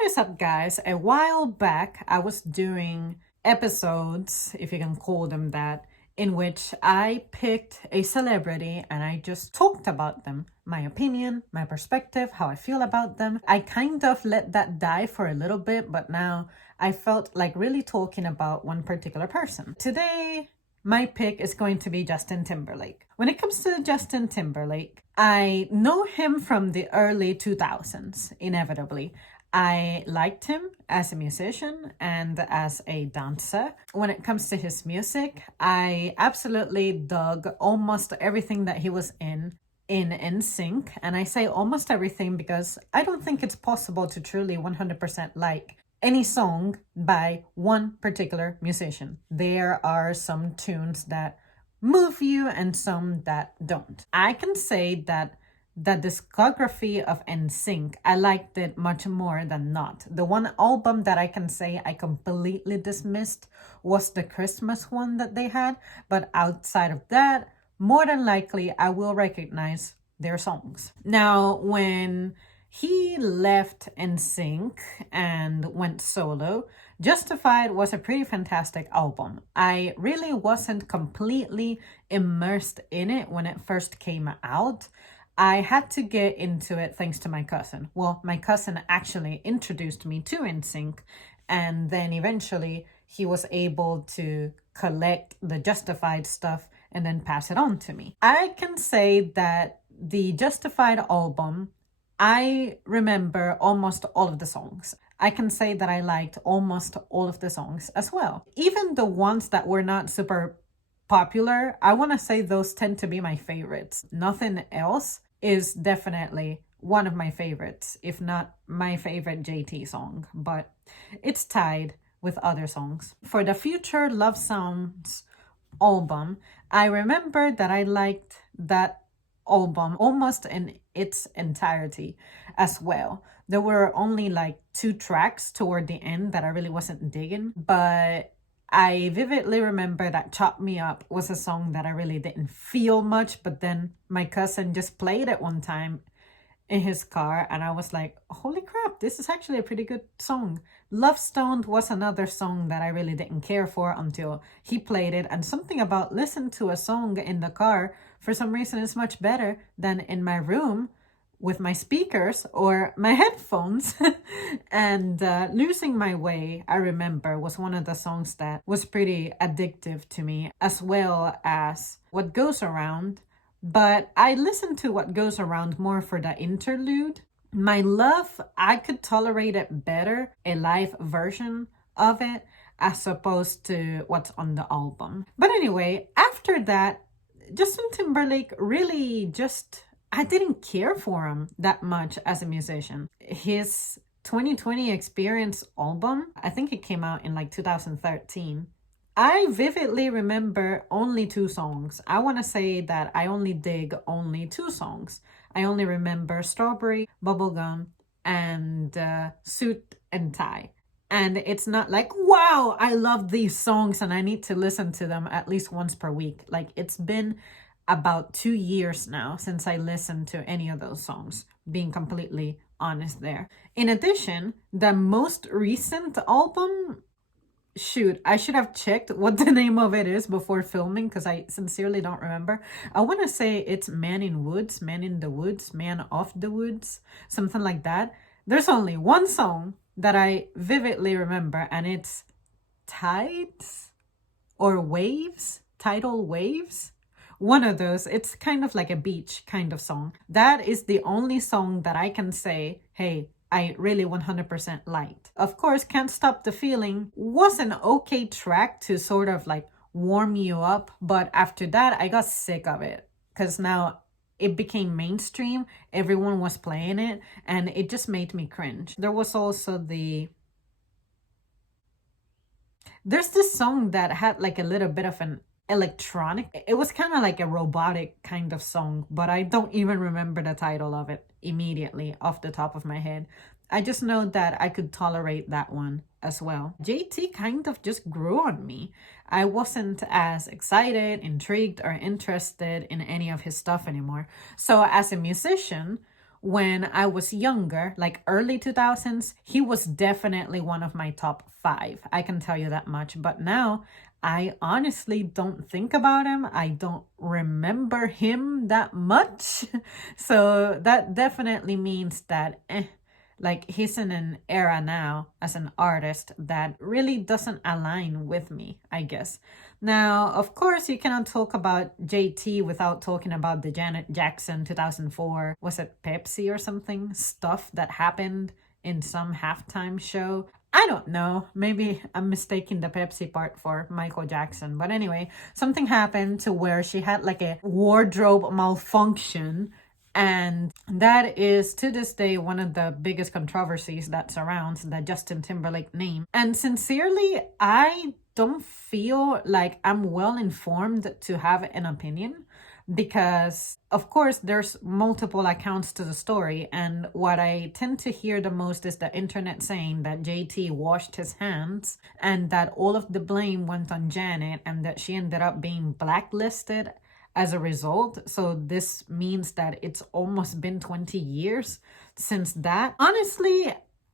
What is up, guys? A while back, I was doing episodes, if you can call them that, in which I picked a celebrity and I just talked about them, my opinion, my perspective, how I feel about them. I kind of let that die for a little bit, but now I felt like really talking about one particular person. Today, my pick is going to be Justin Timberlake. When it comes to Justin Timberlake, I know him from the early 2000s, inevitably. I liked him as a musician and as a dancer. When it comes to his music, I absolutely dug almost everything that he was in NSYNC. And I say almost everything because I don't think it's possible to truly 100% like any song by one particular musician. There are some tunes that move you and some that don't. I can say that the discography of NSYNC, I liked it much more than not. The one album that I can say I completely dismissed was the Christmas one that they had, but outside of that, more than likely I will recognize their songs. Now, when he left NSYNC and went solo, Justified was a pretty fantastic album. I really wasn't completely immersed in it when it first came out. I had to get into it thanks to my cousin. Well, my cousin actually introduced me to NSYNC, and then eventually he was able to collect the Justified stuff and then pass it on to me. I can say that the Justified album, I remember almost all of the songs. I can say that I liked almost all of the songs as well. Even the ones that were not super popular, I want to say those tend to be my favorites. Nothing Else is definitely one of my favorites, if not my favorite JT song, but it's tied with other songs. For the Future Love Sounds album, I remember that I liked that album almost in its entirety as well. There were only like 2 tracks toward the end that I really wasn't digging, but I vividly remember that Chop Me Up was a song that I really didn't feel much, but then my cousin just played it one time in his car and I was like, holy crap, this is actually a pretty good song. Love Stoned was another song that I really didn't care for until he played it, and something about listening to a song in the car for some reason is much better than in my room with my speakers or my headphones. And Losing My Way, I remember, was one of the songs that was pretty addictive to me, as well as What Goes Around. But I listened to What Goes Around more for the interlude. My Love, I could tolerate it better, a live version of it, as opposed to what's on the album. But anyway, after that, Justin Timberlake really just, I didn't care for him that much as a musician. His 2020 Experience album, I think it came out in like 2013. I vividly remember only 2 songs. I want to say that I only dig only 2 songs. I only remember Strawberry, Bubblegum, and Suit and Tie. And it's not like, wow, I love these songs and I need to listen to them at least once per week. Like, it's been about 2 years now since I listened to any of those songs, being completely honest there. In addition, the most recent album, shoot, I should have checked what the name of it is before filming because I sincerely don't remember. I want to say it's Man in Woods, Man in the Woods, Man of the Woods, something like that. There's only one song that I vividly remember, and it's Tides or Waves, Tidal Waves. One of those. It's kind of like a beach kind of song. That is the only song that I can say, hey, I really 100% liked. Of course, Can't Stop the Feeling was an okay track to sort of like warm you up, but after that, I got sick of it because now it became mainstream. Everyone was playing it, and it just made me cringe. There was also there's this song that had like a little bit of an electronic, it was kind of like a robotic kind of song, but I don't even remember the title of it immediately off the top of my head. I just know that I could tolerate that one as well. JT kind of just grew on me. I wasn't as excited, intrigued, or interested in any of his stuff anymore. So as a musician, when I was younger, like early 2000s, he was definitely one of my top five. I can tell you that much. But now I honestly don't think about him. I don't remember him that much. So that definitely means that like he's in an era now as an artist that really doesn't align with me, I guess. Now, of course, you cannot talk about JT without talking about the Janet Jackson 2004, was it Pepsi or something, stuff that happened in some halftime show. I don't know. Maybe I'm mistaking the Pepsi part for Michael Jackson. But anyway, something happened to where she had like a wardrobe malfunction. And that is to this day one of the biggest controversies that surrounds the Justin Timberlake name. And sincerely, I don't feel like I'm well informed to have an opinion because of course there's multiple accounts to the story, and what I tend to hear the most is the internet saying that JT washed his hands and that all of the blame went on Janet and that she ended up being blacklisted as a result. So this means that it's almost been 20 years since that. Honestly,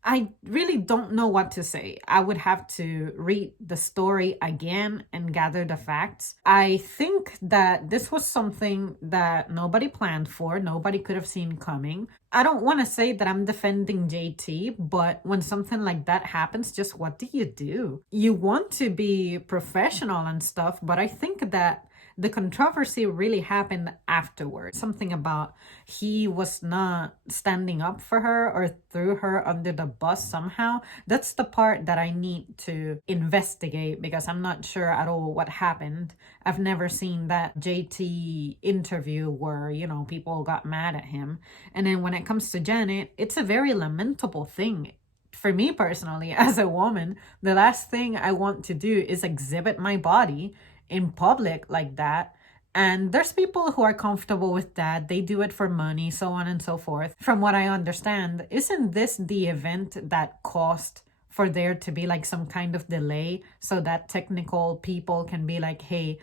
I really don't know what to say. I would have to read the story again and gather the facts. I think that this was something that nobody planned for, nobody could have seen coming. I don't want to say that I'm defending JT, but when something like that happens, just what do you do? You want to be professional and stuff, but I think that the controversy really happened afterwards. Something about he was not standing up for her or threw her under the bus somehow. That's the part that I need to investigate because I'm not sure at all what happened. I've never seen that JT interview where, people got mad at him. And then when it comes to Janet, it's a very lamentable thing. For me personally, as a woman, the last thing I want to do is exhibit my body in public like that. And there's people who are comfortable with that. They do it for money, so on and so forth. From what I understand, isn't this the event that caused for there to be like some kind of delay so that technical people can be like, hey,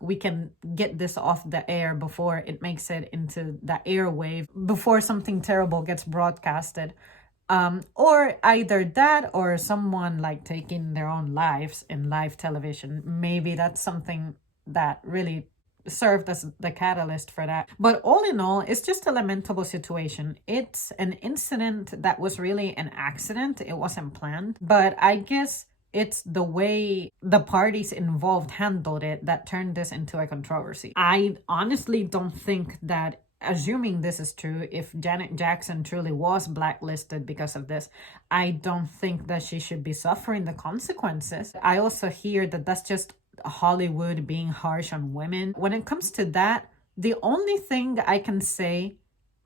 we can get this off the air before it makes it into the airwave, before something terrible gets broadcasted? Or either that or someone like taking their own lives in live television. Maybe that's something that really served as the catalyst for that. But all in all, it's just a lamentable situation. It's an incident that was really an accident. It wasn't planned. But I guess it's the way the parties involved handled it that turned this into a controversy. I honestly don't think that, assuming this is true, if Janet Jackson truly was blacklisted because of this, I don't think that she should be suffering the consequences. I also hear that that's just Hollywood being harsh on women. When it comes to that, the only thing I can say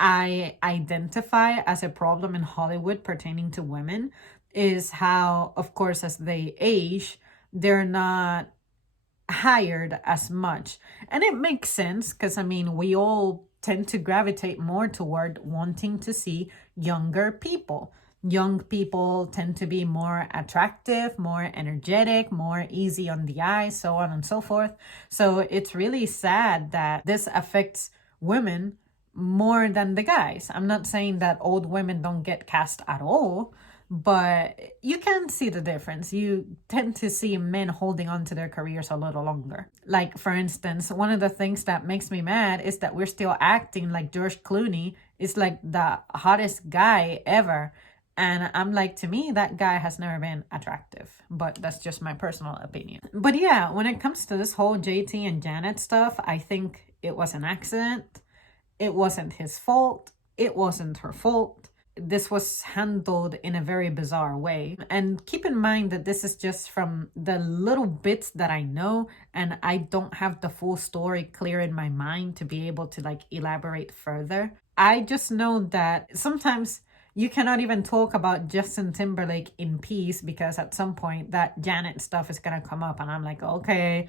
I identify as a problem in Hollywood pertaining to women is how, of course, as they age, they're not hired as much. And it makes sense because, we all tend to gravitate more toward wanting to see younger people. Young people tend to be more attractive, more energetic, more easy on the eye, so on and so forth. So it's really sad that this affects women more than the guys. I'm not saying that old women don't get cast at all, but you can see the difference. You tend to see men holding on to their careers a little longer. Like, for instance, one of the things that makes me mad is that we're still acting like George Clooney is like the hottest guy ever. And I'm like, to me, that guy has never been attractive. But that's just my personal opinion. But yeah, when it comes to this whole JT and Janet stuff, I think it was an accident. It wasn't his fault. It wasn't her fault. This was handled in a very bizarre way. And keep in mind that this is just from the little bits that I know, and I don't have the full story clear in my mind to be able to elaborate further. I just know that sometimes you cannot even talk about Justin Timberlake in peace because at some point that Janet stuff is gonna come up and I'm like, okay,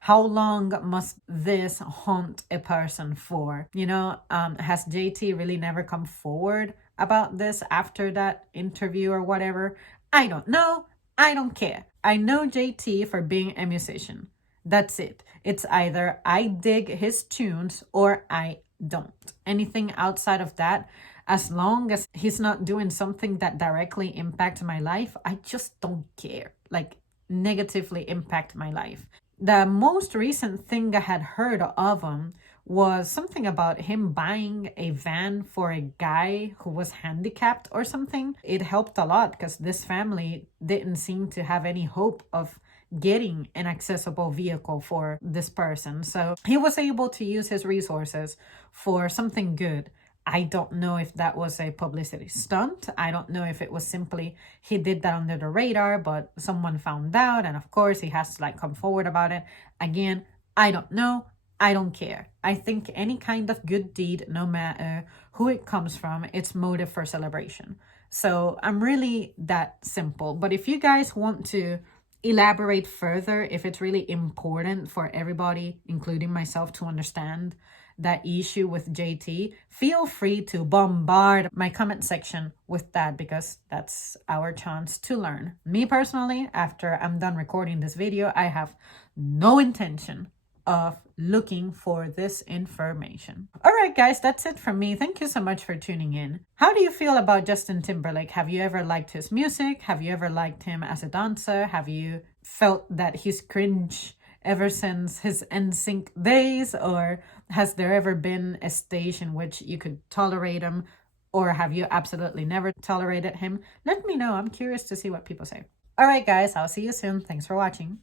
how long must this haunt a person for? Has JT really never come forward about this after that interview or whatever? I don't know. I don't care. I know JT for being a musician. That's it. It's either I dig his tunes or I don't. Anything outside of that, as long as he's not doing something that directly impacts my life, I just don't care. Like, negatively impact my life. The most recent thing I had heard of him was something about him buying a van for a guy who was handicapped or something. It helped a lot because this family didn't seem to have any hope of getting an accessible vehicle for this person. So he was able to use his resources for something good. I don't know if that was a publicity stunt. I don't know if it was simply he did that under the radar, but someone found out, and of course he has to like come forward about it. Again, I don't know. I don't care. I think any kind of good deed, no matter who it comes from, it's motive for celebration. So I'm really that simple. But if you guys want to elaborate further, if it's really important for everybody, including myself, to understand that issue with JT, feel free to bombard my comment section with that, because that's our chance to learn. Me personally, after I'm done recording this video, I have no intention of looking for this information. All right, guys, that's it from me. Thank you so much for tuning in. How do you feel about Justin Timberlake? Have you ever liked his music? Have you ever liked him as a dancer? Have you felt that he's cringe ever since his NSYNC days? Or has there ever been a stage in which you could tolerate him? Or have you absolutely never tolerated him? Let me know. I'm curious to see what people say. All right, guys, I'll see you soon. Thanks for watching.